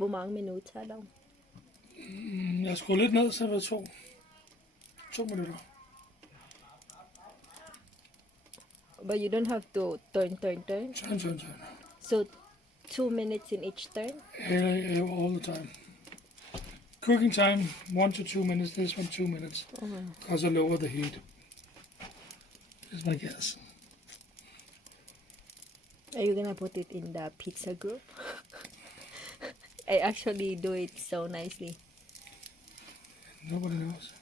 Hvor mange minutter dog? Jeg skruer lidt ned, så det var 2 minutter. But you don't have to turn. Turn. So 2 minutes in each turn? All the time. Cooking time 1 to 2 minutes. This one 2 minutes. Because I lower the heat. That's my guess. Are you gonna put it in the pizza group? I actually do it so nicely. Nobody knows.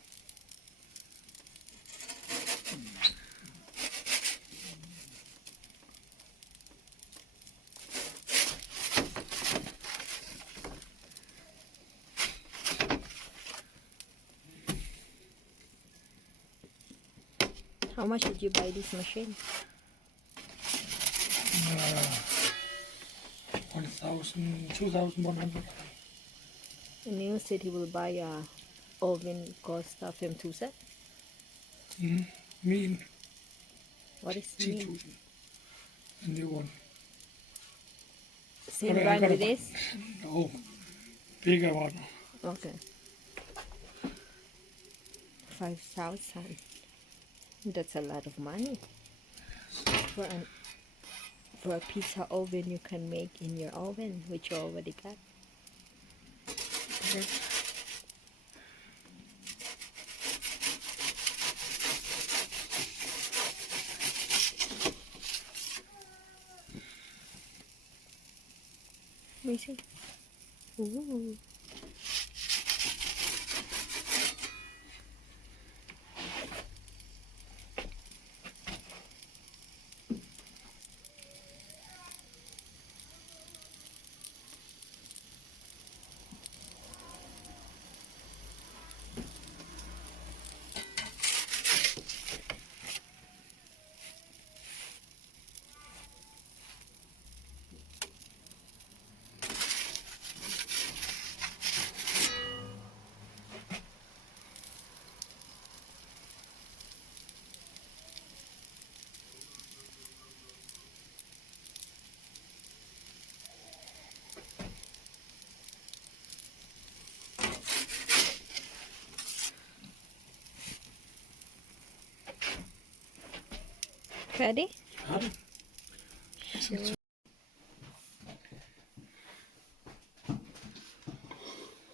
How much did you buy this machine? 2,100. And Neil said he will buy a oven cost 5,000. Min What is mean? 10,000. A new one. Same But I brand gotta with buy- this? No, bigger one. Okay. 5,000. That's a lot of money. For a pizza oven you can make in your oven, which you already got. Okay. Let me see. Ooh. Ready? Har du? Jeg skal